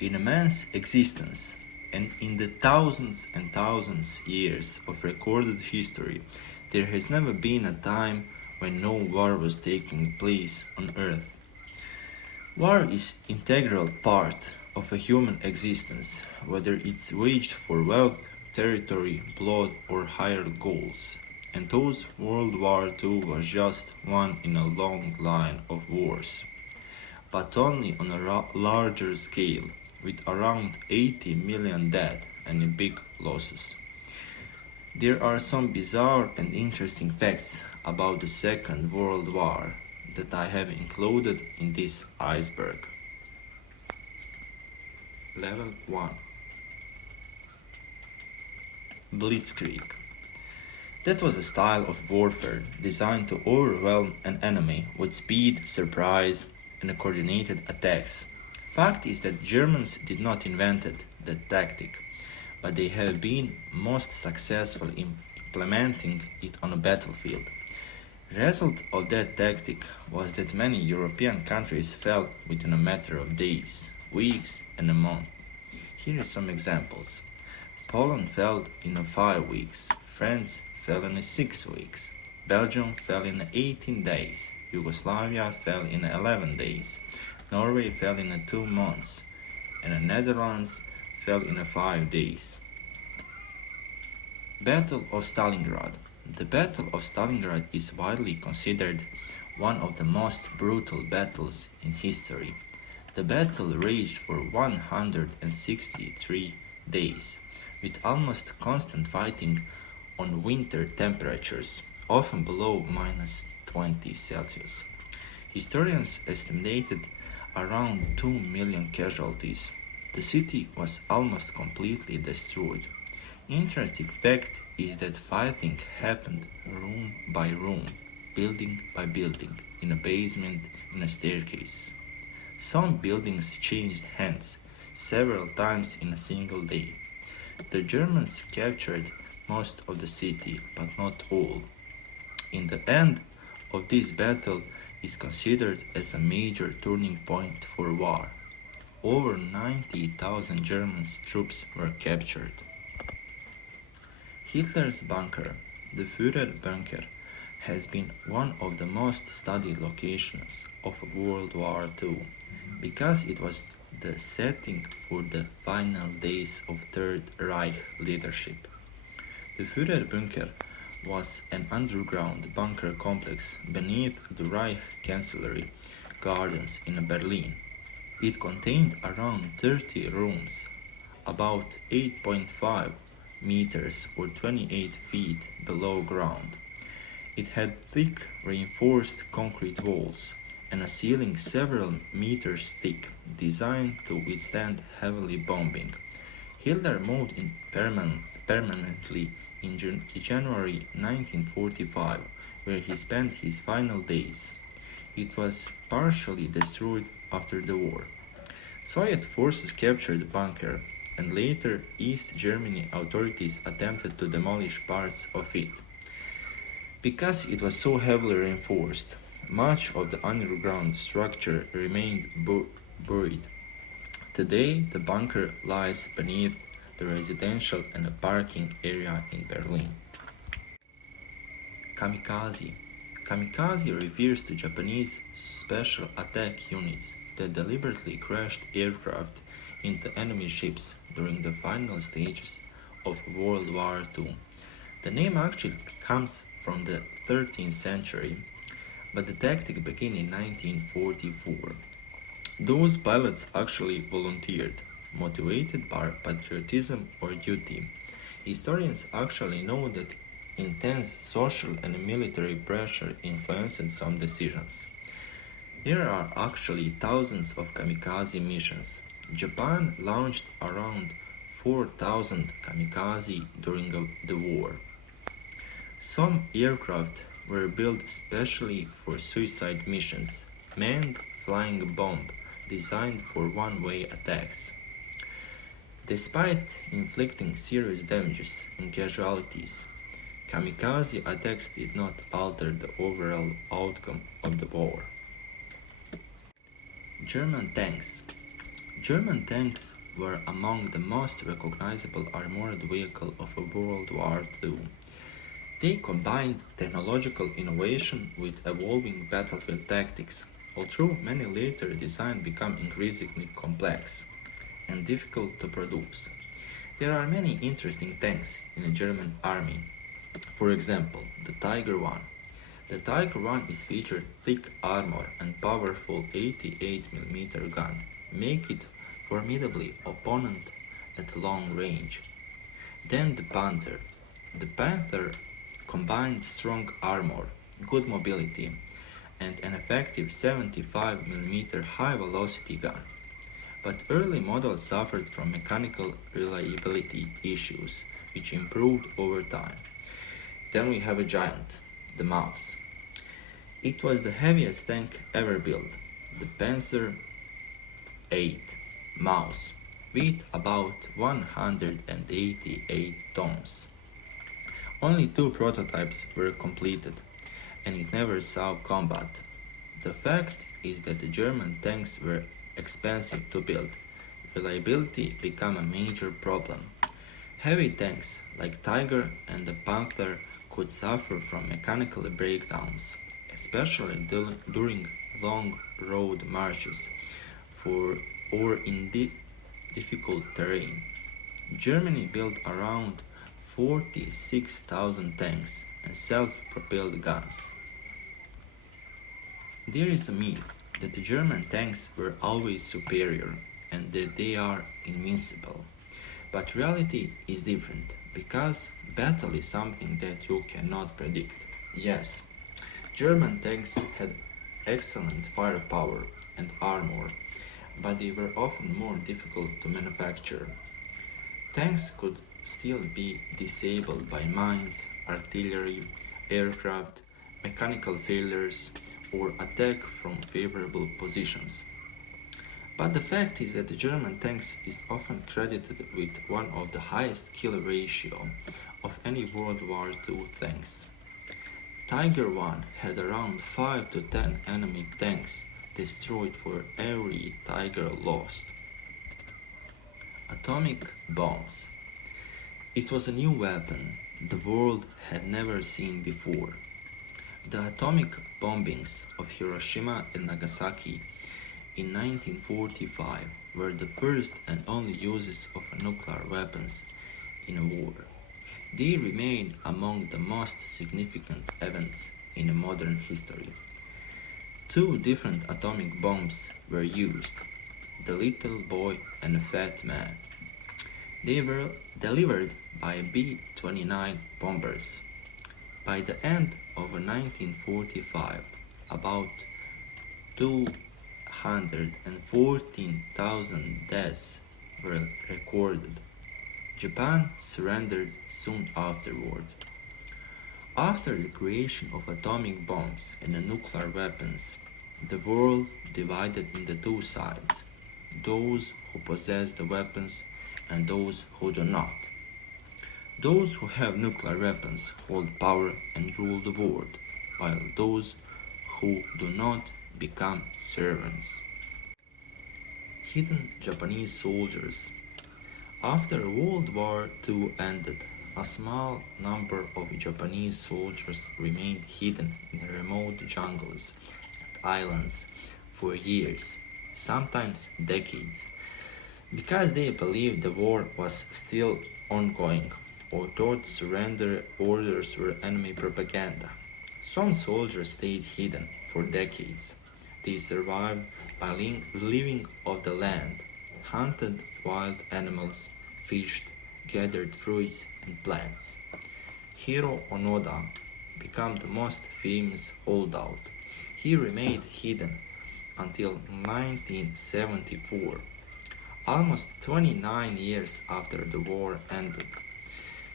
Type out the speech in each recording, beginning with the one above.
In a man's existence, and in the thousands and thousands years of recorded history, there has never been a time when no war was taking place on earth. War is integral part of a human existence, whether it's waged for wealth, territory, blood, or higher goals. And thus World War II was just one in a long line of wars, but only on a larger scale, with around 80 million dead and big losses. There are some bizarre and interesting facts about the Second World War that I have included in this iceberg. Level 1. Blitzkrieg. That was a style of warfare designed to overwhelm an enemy with speed, surprise, and coordinated attacks. Fact is that Germans did not invent that tactic, but they have been most successful in implementing it on a battlefield. The result of that tactic was that many European countries fell within a matter of days, weeks, and a month. Here are some examples. Poland fell in 5 weeks, France fell in 6 weeks, Belgium fell in 18 days, Yugoslavia fell in 11 days, Norway fell in 2 months, and the Netherlands fell in 5 days. Battle of Stalingrad. The Battle of Stalingrad is widely considered one of the most brutal battles in history. The battle raged for 163 days, with almost constant fighting on winter temperatures, often below minus 20 Celsius. Historians estimated around 2 million casualties. The city was almost completely destroyed. Interesting fact is that fighting happened room by room, building by building, in a basement, in a staircase. Some buildings changed hands several times in a single day. The Germans captured most of the city, but not all. In the end of this battle is considered as a major turning point for war. Over 90,000 German troops were captured. Hitler's bunker, the Führer bunker, has been one of the most studied locations of World War II because it was the setting for the final days of Third Reich leadership. The Führer bunker was an underground bunker complex beneath the Reich Chancellery gardens in Berlin. It contained around 30 rooms, about 8.5 meters or 28 feet below ground. It had thick reinforced concrete walls and a ceiling several meters thick, designed to withstand heavy bombing. Hitler moved in permanently in January 1945, where he spent his final days. It was partially destroyed after the war. Soviet forces captured the bunker, and later East Germany authorities attempted to demolish parts of it. Because it was so heavily reinforced, much of the underground structure remained buried. Today, the bunker lies beneath the residential and the parking area in Berlin. Kamikaze. Kamikaze refers to Japanese special attack units that deliberately crashed aircraft into enemy ships during the final stages of World War II. The name actually comes from the 13th century, but the tactic began in 1944. Those pilots actually volunteered, motivated by patriotism or duty. Historians actually know that intense social and military pressure influenced some decisions. There are actually thousands of kamikaze missions. Japan launched around 4,000 kamikaze during the war. Some aircraft were built specially for suicide missions, manned flying bomb designed for one-way attacks. Despite inflicting serious damages and casualties, kamikaze attacks did not alter the overall outcome of the war. German tanks. German tanks were among the most recognizable armored vehicles of World War II. They combined technological innovation with evolving battlefield tactics, although many later designs became increasingly complex and difficult to produce. There are many interesting tanks in the German army. For example, the Tiger I. The Tiger I is featured thick armor and powerful 88 mm gun, make it formidably opponent at long range. Then the Panther. The Panther combined strong armor, good mobility, and an effective 75 mm high-velocity gun. But early models suffered from mechanical reliability issues, which improved over time. Then we have a giant, the Mouse. It was the heaviest tank ever built, the Panzer VIII Mouse, weighed about 188 tons. Only two prototypes were completed, and it never saw combat. The fact is that the German tanks were expensive to build. Reliability became a major problem. Heavy tanks like Tiger and the Panther could suffer from mechanical breakdowns, especially during long road marches or in difficult terrain. Germany built around 46,000 tanks and self-propelled guns. There is a myth that the German tanks were always superior and that they are invincible. But reality is different because battle is something that you cannot predict. Yes, German tanks had excellent firepower and armor, but they were often more difficult to manufacture. Tanks could still be disabled by mines, artillery, aircraft, mechanical failures, or attack from favorable positions. But the fact is that the German tanks is often credited with one of the highest kill ratio of any World War II tanks. Tiger I had around 5 to 10 enemy tanks destroyed for every Tiger lost. Atomic bombs. It was a new weapon the world had never seen before. The atomic bombings of Hiroshima and Nagasaki in 1945 were the first and only uses of nuclear weapons in a war. They remain among the most significant events in modern history. Two different atomic bombs were used, the little boy and the fat man. They were delivered by B-29 bombers. By the end of 1945, about 214,000 deaths were recorded. Japan surrendered soon afterward. After the creation of atomic bombs and nuclear weapons, the world divided into two sides, those who possess the weapons and those who do not. Those who have nuclear weapons hold power and rule the world, while those who do not become servants. Hidden Japanese soldiers. After World War II ended, a small number of Japanese soldiers remained hidden in remote jungles and islands for years, sometimes decades, because they believed the war was still ongoing or thought surrender orders were enemy propaganda. Some soldiers stayed hidden for decades. They survived by living off the land, hunted wild animals, fished, gathered fruits and plants. Hiro Onoda became the most famous holdout. He remained hidden until 1974, almost 29 years after the war ended.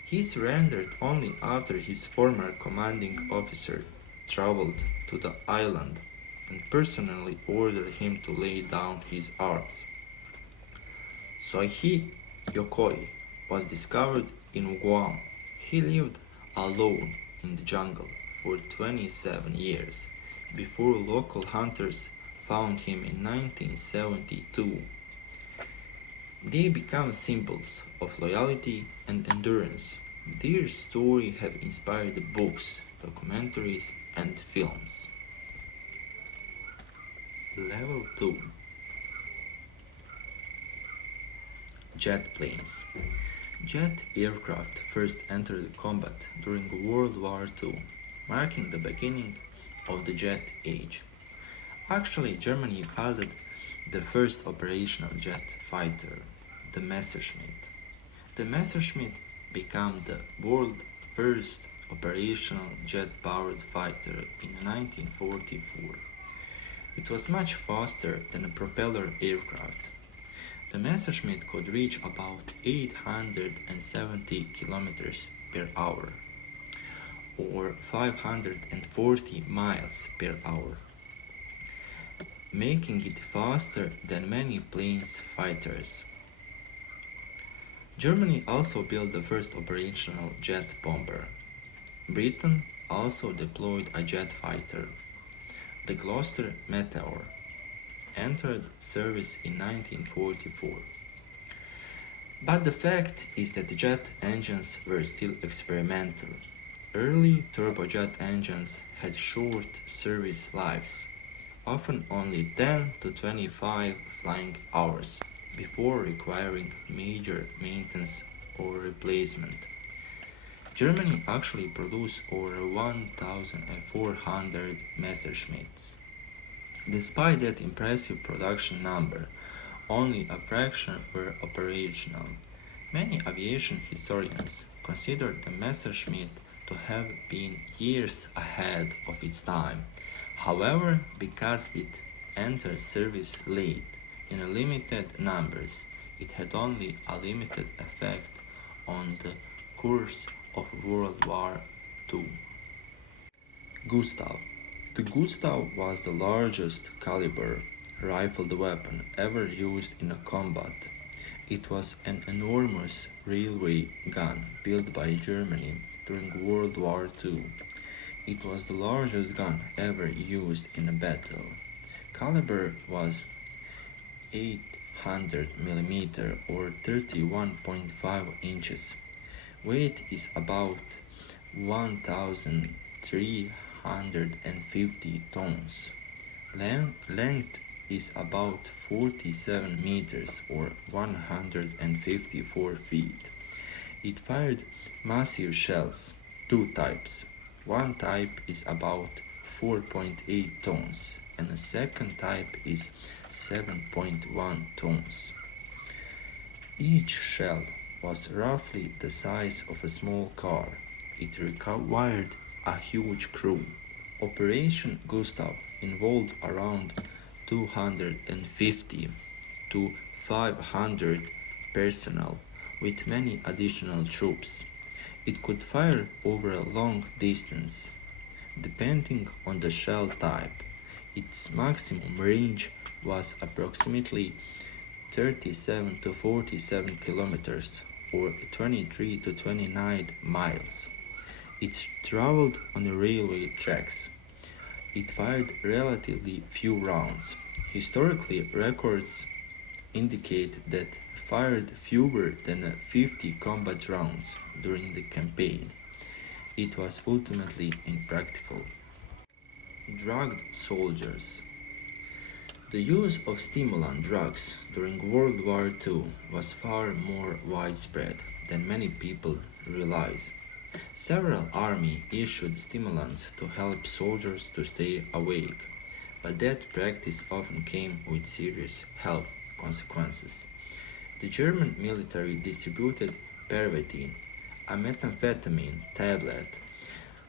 He surrendered only after his former commanding officer traveled to the island and personally ordered him to lay down his arms. Soichi Yokoi was discovered in Guam. He lived alone in the jungle for 27 years before local hunters found him in 1972. They become symbols of loyalty and endurance. Their story have inspired books, documentaries, and films. Level 2. Jet planes. Jet aircraft first entered combat during World War II, marking the beginning of the jet age. Actually, Germany fielded the first operational jet fighter, the Messerschmitt. The Messerschmitt became the world's first operational jet-powered fighter in 1944. It was much faster than a propeller aircraft. The Messerschmitt could reach about 870 kilometers per hour or 540 miles per hour, making it faster than many planes fighters. Germany also built the first operational jet bomber. Britain also deployed a jet fighter. The Gloucester Meteor entered service in 1944. But the fact is that the jet engines were still experimental. Early turbojet engines had short service lives, often only 10 to 25 flying hours, before requiring major maintenance or replacement. Germany actually produced over 1,400 Messerschmitts. Despite that impressive production number, only a fraction were operational. Many aviation historians consider the Messerschmitt to have been years ahead of its time. However, because it entered service late in limited numbers, it had only a limited effect on the course of World War II. Gustav. The Gustav was the largest caliber rifled weapon ever used in a combat. It was an enormous railway gun built by Germany during World War II. It was the largest gun ever used in a battle. Caliber was 800 mm or 31.5 inches. Weight is about 1,350 tons. Length is about 47 meters or 154 feet. It fired massive shells, two types. One type is about 4.8 tons and the second type is 7.1 tons. Each shell was roughly the size of a small car. It required a huge crew. Operation Gustav involved around 250 to 500 personnel with many additional troops. It could fire over a long distance. Depending on the shell type, its maximum range was approximately 37 to 47 kilometers or 23 to 29 miles. It traveled on the railway tracks. It fired relatively few rounds. Historically, records indicate that fired fewer than 50 combat rounds during the campaign. It was ultimately impractical. Drugged soldiers. The use of stimulant drugs during World War II was far more widespread than many people realize. Several armies issued stimulants to help soldiers to stay awake, but that practice often came with serious health consequences. The German military distributed Pervitin, a methamphetamine tablet,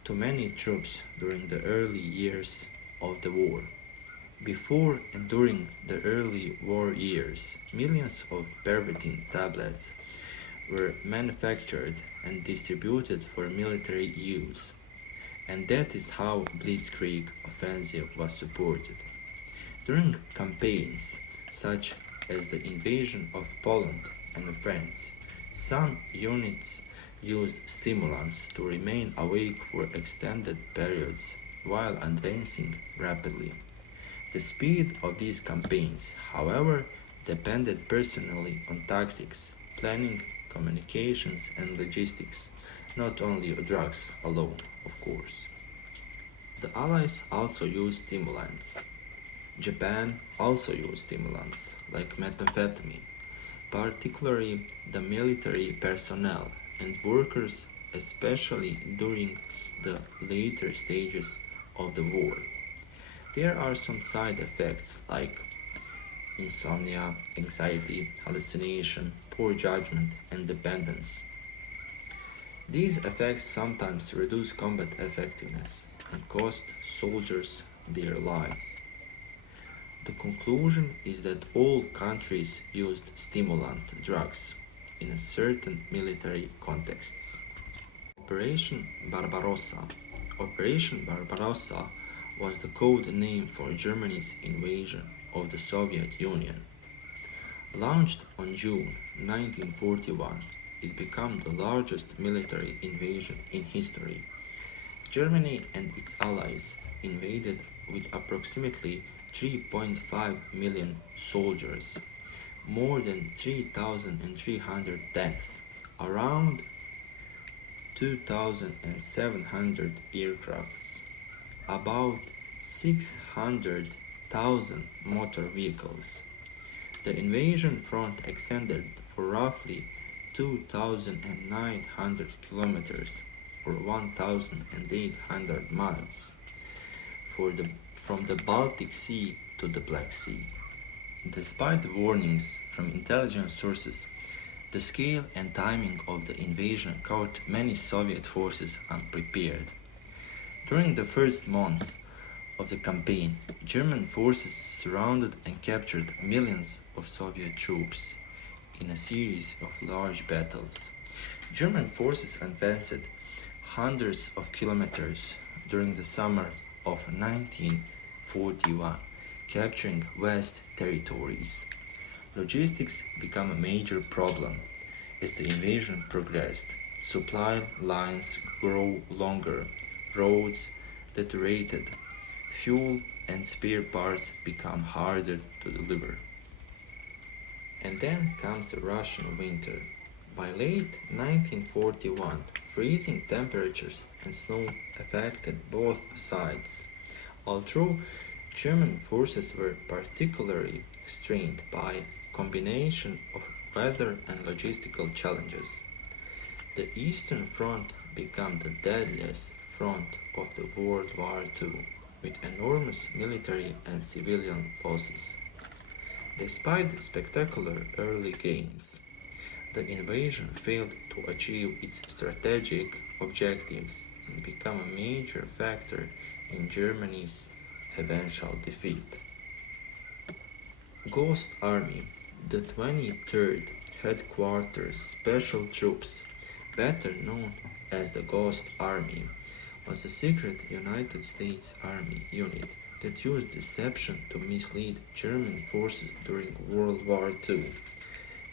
to many troops during the early years of the war. Before and during the early war years, millions of Pervitin tablets were manufactured and distributed for military use, and that is how Blitzkrieg offensive was supported. During campaigns such as the invasion of Poland and France, some units used stimulants to remain awake for extended periods while advancing rapidly. The speed of these campaigns, however, depended personally on tactics, planning, communications, and logistics, not only drugs alone, of course. The Allies also used stimulants. Japan also used stimulants like methamphetamine, particularly the military personnel and workers, especially during the later stages of the war. There are some side effects like insomnia, anxiety, hallucination, poor judgment, and dependence. These effects sometimes reduce combat effectiveness and cost soldiers their lives. The conclusion is that all countries used stimulant drugs in a certain military contexts. Operation Barbarossa. Operation Barbarossa was the code name for Germany's invasion of the Soviet Union. Launched on June 1941, it became the largest military invasion in history. Germany and its allies invaded with approximately 3.5 million soldiers, more than 3,300 tanks, around 2,700 aircrafts, about 600,000 motor vehicles. The invasion front extended for roughly 2,900 kilometers or 1,800 miles from the Baltic Sea to the Black Sea. Despite warnings from intelligence sources, the scale and timing of the invasion caught many Soviet forces unprepared. During the first months of the campaign, German forces surrounded and captured millions of Soviet troops in a series of large battles. German forces advanced hundreds of kilometers during the summer of 1941, capturing vast territories. Logistics became a major problem as the invasion progressed. Supply lines grew longer, roads deteriorated, fuel and spare parts become harder to deliver. And then comes the Russian winter. By late 1941, freezing temperatures and snow affected both sides. Although German forces were particularly strained by a combination of weather and logistical challenges. The Eastern Front became the deadliest front of the World War II, with enormous military and civilian losses. Despite spectacular early gains, the invasion failed to achieve its strategic objectives and became a major factor in Germany's eventual defeat. Ghost Army, the 23rd Headquarters Special Troops, better known as the Ghost Army, was a secret United States Army unit that used deception to mislead German forces during World War II.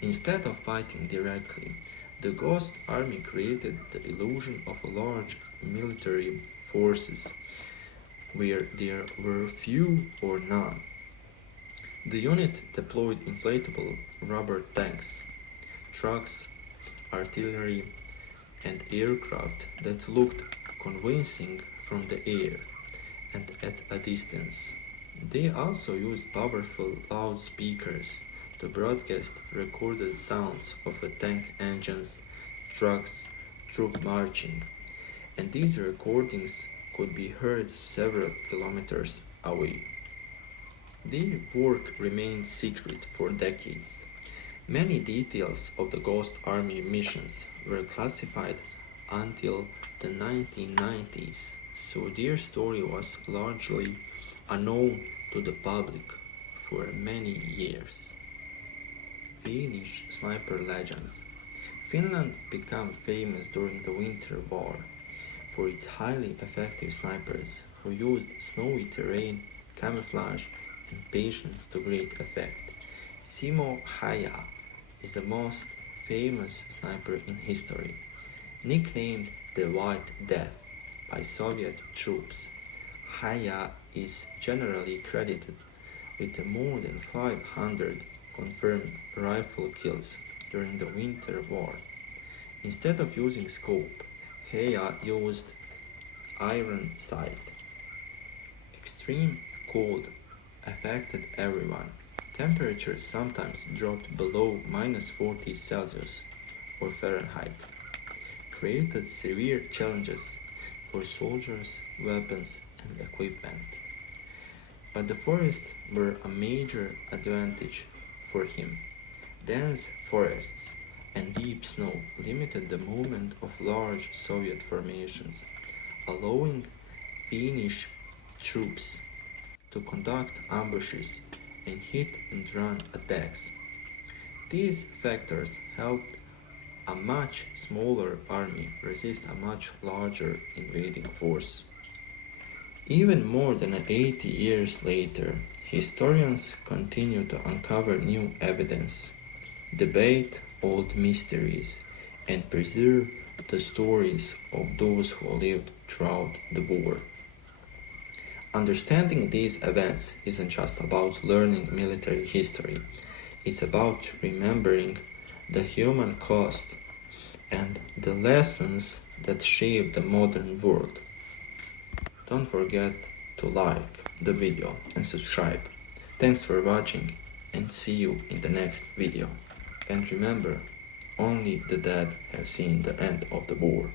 Instead of fighting directly, the Ghost Army created the illusion of large military forces where there were few or none. The unit deployed inflatable rubber tanks, trucks, artillery, and aircraft that looked convincing from the air and at a distance. They also used powerful loudspeakers to broadcast recorded sounds of the tank engines, trucks, troop marching, and these recordings could be heard several kilometers away. Their work remained secret for decades. Many details of the Ghost Army missions were classified until the 1990s, so their story was largely unknown to the public for many years. Finnish sniper legends. Finland became famous during the Winter War for its highly effective snipers who used snowy terrain, camouflage, and patience to great effect. Simo Häyhä is the most famous sniper in history. Nicknamed the White Death by Soviet troops, Häyhä is generally credited with more than 500 confirmed rifle kills during the Winter War. Instead of using scope, Heya used iron sight. Extreme cold affected everyone. Temperatures sometimes dropped below -40 Celsius or Fahrenheit, created severe challenges for soldiers, weapons, and equipment. But the forests were a major advantage for him. Dense forests and deep snow limited the movement of large Soviet formations, allowing Finnish troops to conduct ambushes and hit-and-run attacks. These factors helped a much smaller army resist a much larger invading force. Even more than 80 years later, historians continue to uncover new evidence, debate old mysteries, and preserve the stories of those who lived throughout the war. Understanding these events isn't just about learning military history, it's about remembering the human cost and the lessons that shape the modern world. Don't forget to like the video and subscribe. Thanks for watching and see you in the next video. And remember, only the dead have seen the end of the war.